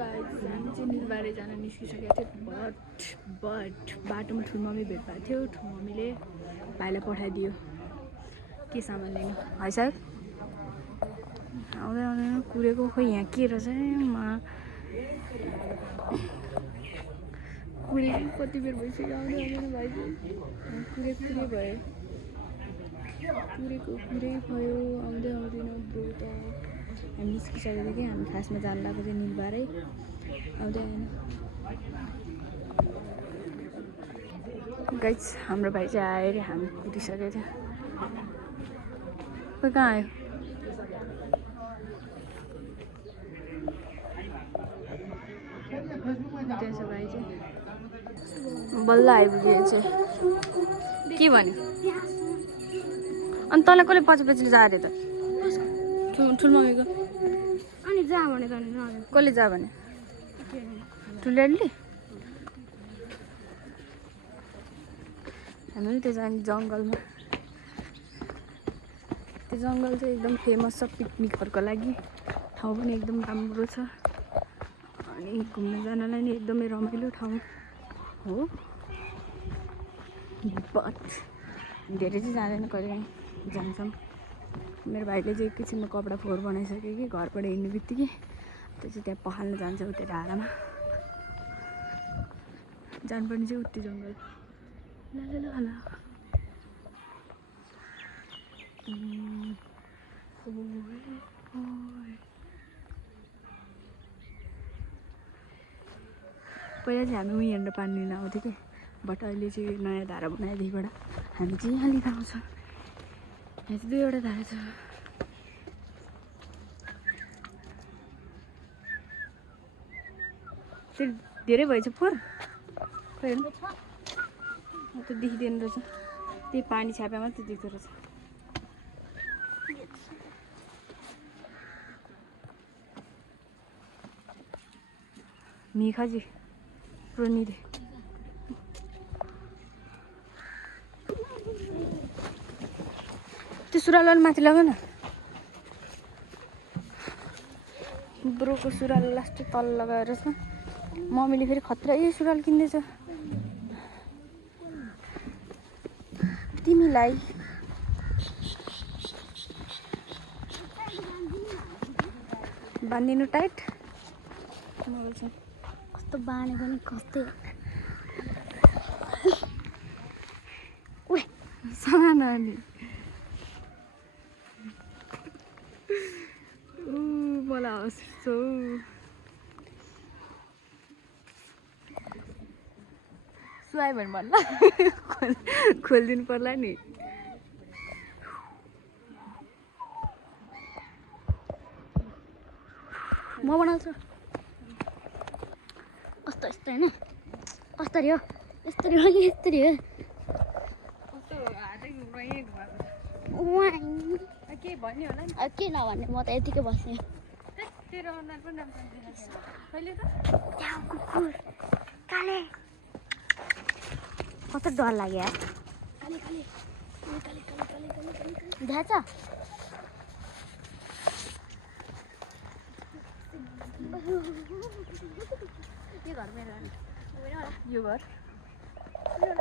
Guys हामी चाहिँ निर्बारे जान निस्किसकेको थियो बट बाटोमा ठुलो मम्मी भेट भएको थियो। ठुलो मम्मीले भाइलाई पठाइदियो के सामान लिनु है साहब। आउँदै आउँदैन कुरेको खोइ यहाँ के रहेछ कुरेको कति बेर भइसक्यो आउँदै आउँदैन भाइ चाहिँ कुरे भयो कुरै भयो आउँदै आउँदैन ब्रो त। हामी निस्किसकेको थियो कि हामी खासमा जानु लाग्यो चाहिँ निर्बारै आउँदै आएन। गाइस हाम्रो भाइ चाहिँ आयो अरे हामी कुदिसकेको थियो। खोइ कहाँ आयो त्यहाँ छ भाइ चाहिँ बल्ल आइपुग्यो चाहिँ के भन्यो अनि तँलाई कसले पछि जा अरे त ठुलो मम्मीको अनि जा भने त कसले जा भने ठुलेले हामी पनि त्यो जाने जङ्गलमा। त्यो जङ्गल चाहिँ एकदम फेमस छ पिकनिकहरूको लागि ठाउँ पनि एकदम राम्रो छ अनि घुम्न जानलाई नि एकदमै रमाइलो ठाउँ हो। बट धेरै चाहिँ जाँदैन कहिले जान्छौँ। मेरो भाइले चाहिँ एकैछिनमा कपडा फोहोर बनाइसक्यो कि घरबाट हिँड्ने बित्तिकै त्यो चाहिँ त्यहाँ पखाल्न जान्छ उता डाँडामा जानुपर्ने चाहिँ उति जङ्गल ल पहिला चाहिँ हामी उहीँ हेरेर पानी लिन आउँथ्यो कि बट अहिले चाहिँ नयाँ धारा बनाइदिएबाट हामी चाहिँ यहाँ लिन आउँछ। यहाँ चाहिँ दुईवटा धारा छ। त्यो धेरै भएछ फोहोर खोइ हेर्नु त्यो देखिँदैन रहेछ त्यही पानी छ्यापे मात्रै देख्दो रहेछ। निखाजी प्रोनिले त्यो सुरुवाल माथि लग न ब्रोको सुरुवाल लास्ट तल लगाएर छ। मम्मीले फेरि खतरा सुरुवाल किन्दैछ तिमीलाई। बाँधिनु टाइट कस्तो बाँधेको नि कस्तो सानो अनि मलाई हौस छौ सुहायो भने भन्ला खोलिदिनु पर्ला नि। म बनाउँछु कस्तो यस्तो होइन कसरी हो यस्तरी हो कि यस्तरी हो के भन्यो होला नि के नभन्ने म त यतिकै बस्ने। कुकुर काले कस्तो डर लाग्यो देखाछ यो घर मेरो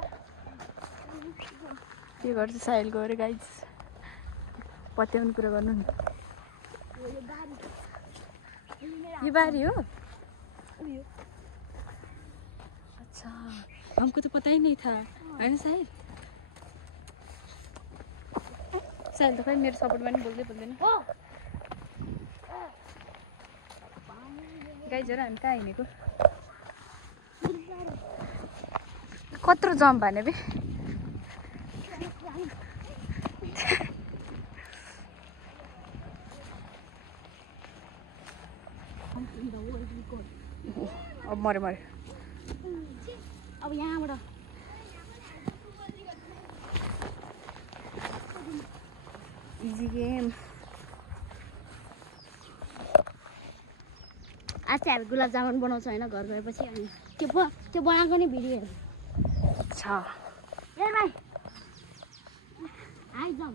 यो घर चाहिँ साइल गएर गाइज पत्याउने कुरा गर्नु नि। ये बारी हो अच्छा हमको तो पता ही नहीं था है ना साहिल। साहिल तो खै मेरो सपोर्टमा नि बोल्दैन गाइजहरू हामी कहाँ हिँडेको कत्रो जम्प भने बे अब मरे अब यहाँबाट इजी गेम। आज चाहिँ हामी गुलाब जामुन बनाउँछ होइन घर गएपछि अनि त्यो बनाएको नि भिडियो छ ए भाइ आइजाऊ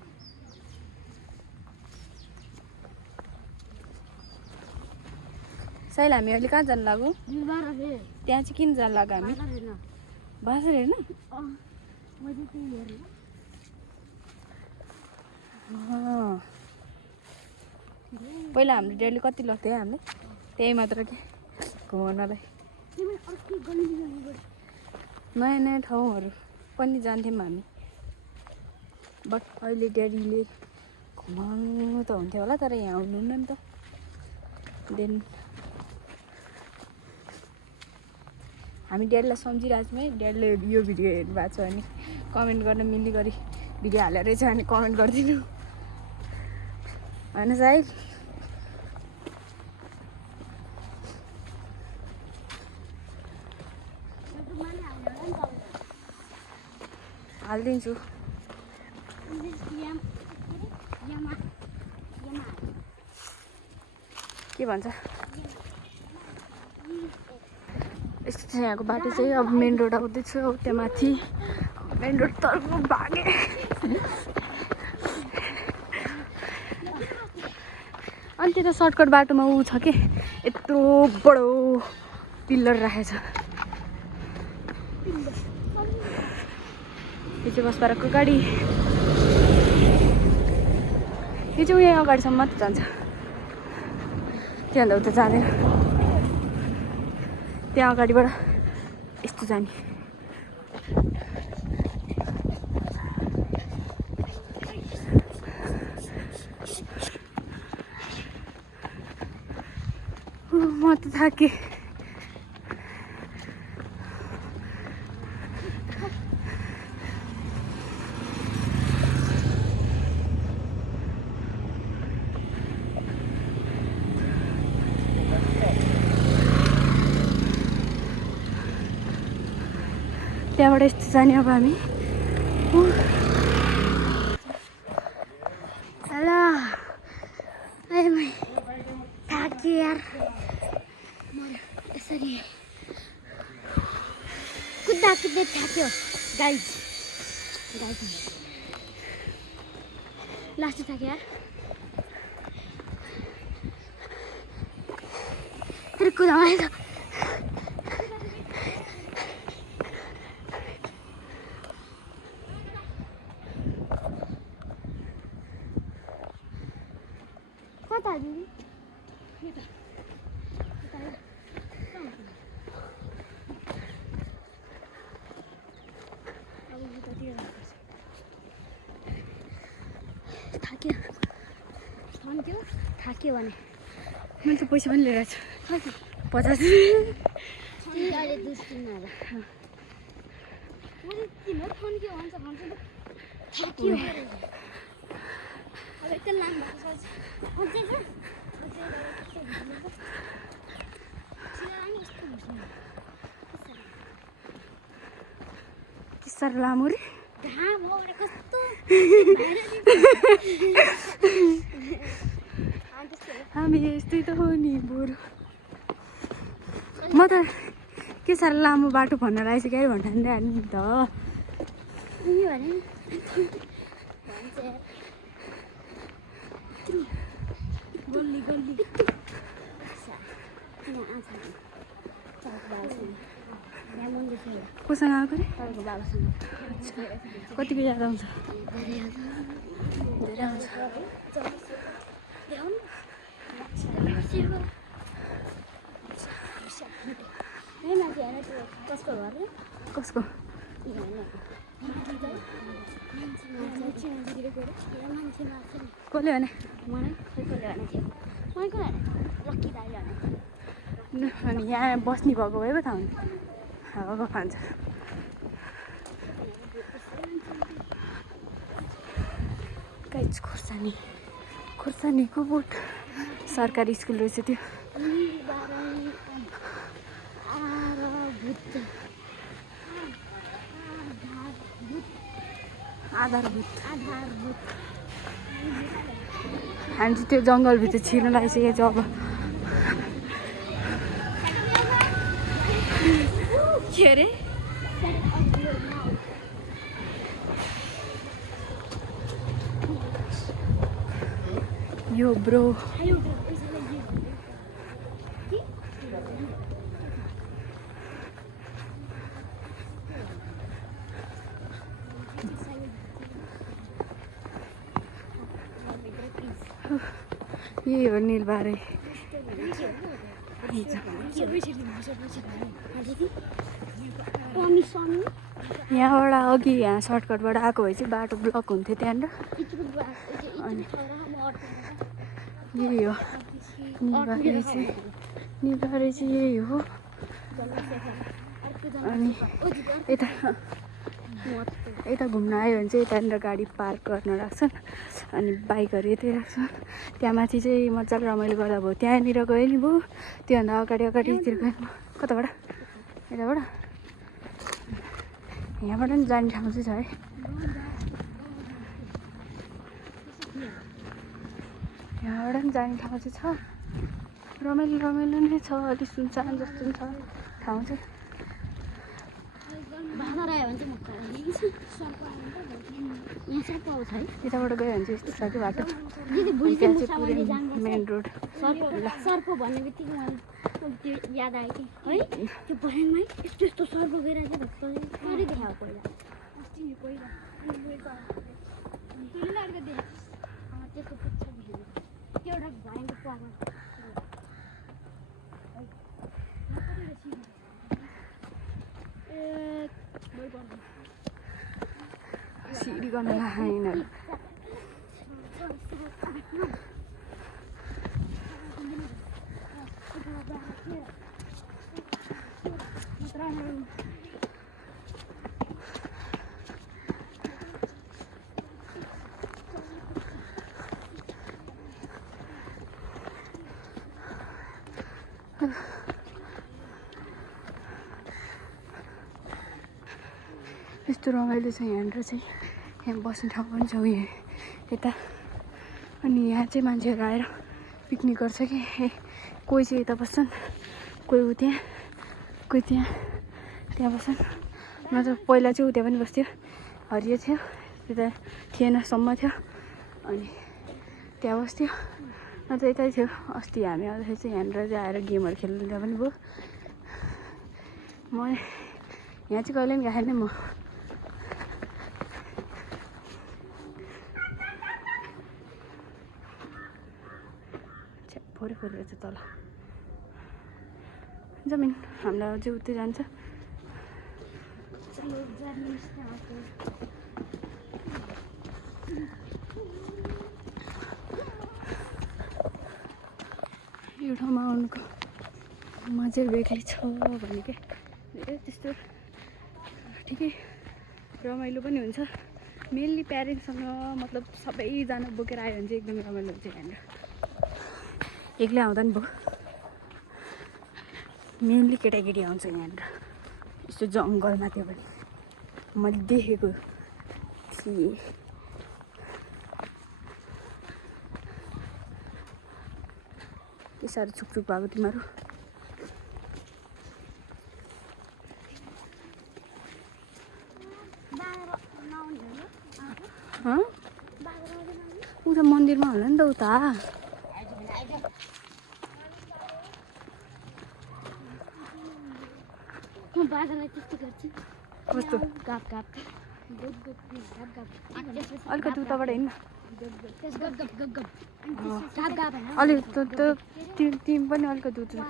साइल हामी अहिले कहाँ जानु लाग्यो त्यहाँ चाहिँ किन जानु लाग्यो हामी बाजार हेर्न पहिला हाम्रो डेली कति लाग्थ्यो हामीले त्यही मात्र के घुमाउनलाई नयाँ नयाँ ठाउँहरू पनि जान्थ्यौँ हामी बट अहिले ड्याडीले घुमाउनु त हुन्थ्यो होला तर यहाँ आउनुहुन्न नि त देन हामी ड्याडीलाई सम्झिरहेको छौँ है ड्याडीले यो भिडियो हेर्नु भएको छ भने कमेन्ट गर्न मिल्ने गरी भिडियो हालेर रहेछ भने कमेन्ट गरिदिनु होइन साइल हालिदिन्छु के भन्छ यस्तो चाहिँ यहाँको बाटो चाहिँ अब मेन रोड आउँदैछ त्यहाँ माथि मेन रोड तर्फ भागे अनि त्यता सर्टकट बाटोमा ऊ छ के यत्रो बडो पिल्लर राखेछ यो चाहिँ बसपाराको गाडी यो चाहिँ उयो अगाडिसम्म मात्र जान्छ त्यहाँभन्दा उता जाँदैन त्यहाँ अगाडिबाट यस्तो जाने म त थाकेँ त्यहाँबाट यस्तो जाने अब हामी हेलो थाकेँ यार यसरी कुद्दा कुद्दै थाक्यो गाइज लास्ट थाक्यो यार फेरि कुदाउनु त थाक्यो भने मैले त पैसा पनि लिएर छु 50 अहिले दुध किन्न होला मैले किन फोन के भन्छ थाक्यो अब यता नाम भएको के साह्रो लामो रे हामी यस्तै त हो नि बरु म त के साह्रो लामो बाटो भन्न लागिसक्यो है भन्दा नि त कोसँग आएको रे कतिको याद आउँछ धेरै आउँछ कसको कसले भने अनि यहाँ बस्ने भएको भए पो थाहा हुन्छ हावा खान्छ गाइज खुर्सानीको बोट सरकारी स्कुल रहेछ त्यो आधारभूत हामी चाहिँ त्यो जङ्गलभित्र छिर्न लागिसकेको छ अब के अरे यो ब्रो यही हो निलबारी। यहाँबाट अघि यहाँ सर्टकटबाट आएको भए चाहिँ बाटो ब्लक हुन्थ्यो त्यहाँनिर। अनि यही हो निलबारी चाहिँ यही हो। अनि यता घुम्न आयो भने चाहिँ यतानिर गाडी पार्क गर्न राख्छन् अनि बाइकहरू यतै राख्छन्। त्यहाँ माथि चाहिँ मजाले रमाइलो गर्दा भयो। त्यहाँनिर गयो नि भयो, त्योभन्दा अगाडितिर गयो। कताबाट? यताबाट यहाँबाट पनि जाने ठाउँ चाहिँ छ है। यहाँबाट पनि जाने ठाउँ चाहिँ छ, रमाइलो नै छ। अलिक सुनसान जस्तो पनि छ ठाउँ चाहिँ। यताबाट गयो भने चाहिँ यस्तो छ कि बाटो। त्यहाँ चाहिँ पुरै मेन रोड। सर्प भन्ने बित्तिकै मलाई त्यो याद आयो कि है, त्यो बयानमा यस्तो यस्तो सर्प गएर चाहिँ थोरै देखाएको पहिला। अस्ति नि पहिला त्यसको पुच्छा त्यो एउटा भयङ्कर पावर। सिडी गर्न लाग्दैन। यस्तो रमाइलो छ यहाँनिर चाहिँ। यहाँ बस्ने ठाउँ पनि छ उयो यता। अनि यहाँ चाहिँ मान्छेहरू आएर पिकनिक गर्छ कि। कोही चाहिँ यता बस्छन्, कोही उत्यहाँ, कोही त्यहाँ बस्छन्। नत्र पहिला चाहिँ उता पनि बस्थ्यो, हरियो थियो, त्यता थिएन सम्म थियो। अनि त्यहाँ बस्थ्यो, नत्र यतै थियो। अस्ति हामी आउँदाखेरि चाहिँ यहाँनिर चाहिँ आएर गेमहरू खेल्नु पनि भयो। म यहाँ चाहिँ कहिले पनि गएको छैन म। फोरै रहेछ तल जमिन। हामीलाई अझै उतै जान्छ। यो ठाउँमा आउनुको मजा बेग्लै छ भने के धेरै त्यस्तो ठिकै रमाइलो पनि हुन्छ। मेनली प्यारेन्ट्ससँग मतलब सबैजना बोकेर आयो भने चाहिँ एकदमै रमाइलो हुन्छ यहाँनिर। एक्लै आउँदा नि भयो। मेनली केटाकेटी आउँछ यहाँनिर यस्तो जङ्गलमा। त्यो पनि मैले देखेको थिएँ। के साह्रो छुकछुक भएको तिमीहरू। उता मन्दिरमा होला नि त उता। बाजालाई त्यस्तो गर्छु कस्तो गाप गाप अलिकति उताबाट हिँड्न गाप अलिक तिमी पनि अलिकति उता।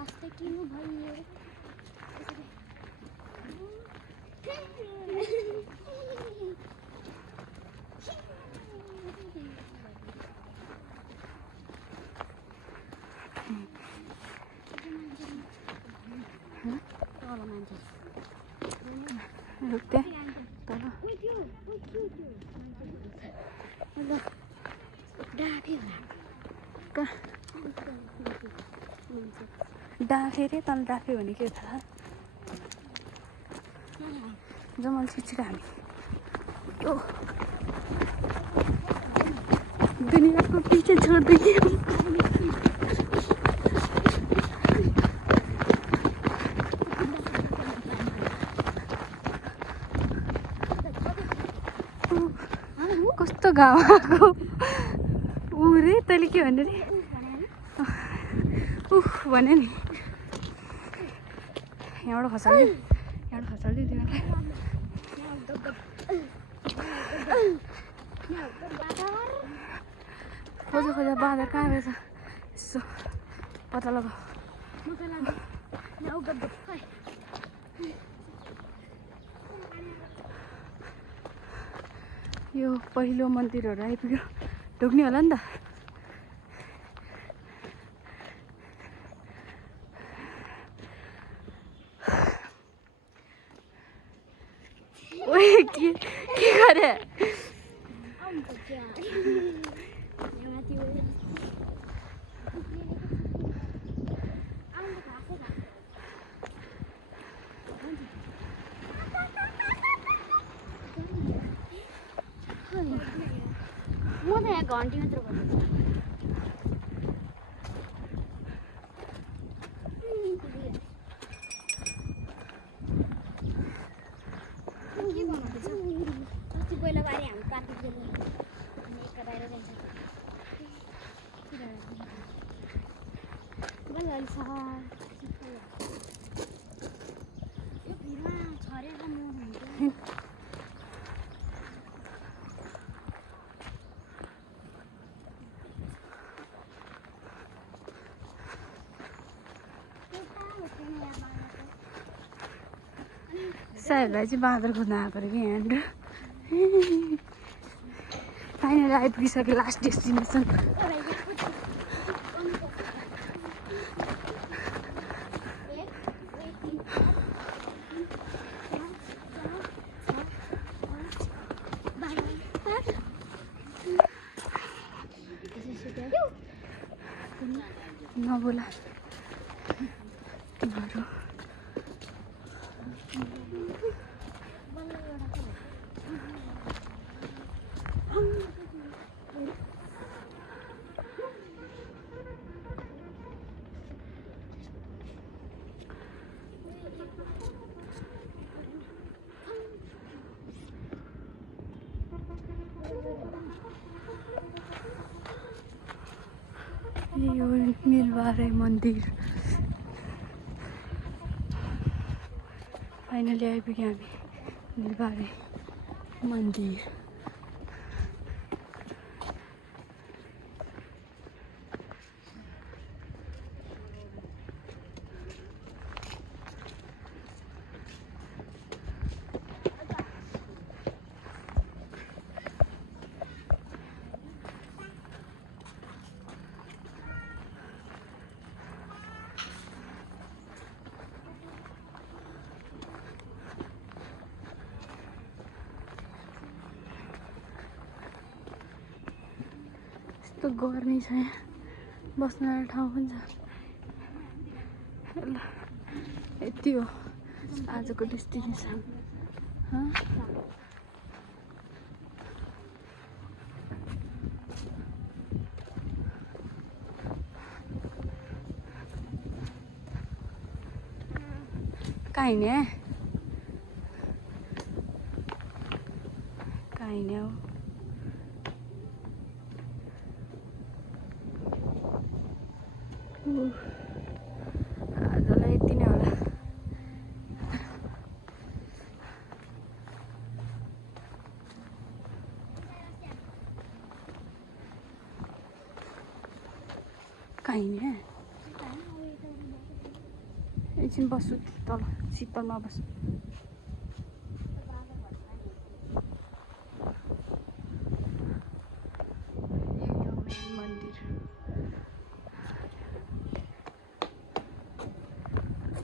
डाँफे रे तल डाँफे भने के थाहा जमल छिटछिटो हामी यो दुनियाँको पछि छोड्दै कस्तो घाम आएको ऊ रे तैँले के भन्यो रे उफ भन्यो नि यहाँबाट खसाल्यो तिमीहरूलाई खोजा बाँदर कहाँ रहेछ यसो पत्ता लगाऊ यो पहिलो मन्दिरहरू आइपुग्यो ढुक्ने होला नि त ओए के गरे म त यहाँ घन्टी मात्र बज्दैछ के बनाउँदैछ अस्ति पहिला बारी हामी कार्तिक बेला एक बाहिर जान्छ यो भिरमा छरेर म साहेबलाई चाहिँ बाँदर खोज्न आएको अरे कि यहाँनिर फाइनली आइपुगिसक्यो लास्ट डेस्टिनेसन नबोला तिमीहरू यो निलबारे मन्दिर फाइनली आइपुग्यो हामी निलबारे मन्दिर यस्तो गर्मी छ यहाँ बस्न ठाउँ पनि छ ल यति हो आजको डेस्टिनेसन कहाँ हिँड्ने हो आजलाई यति नै होला कहाँ हिँड्ने एकछिन बस्छु तल शीतलमा बस्छु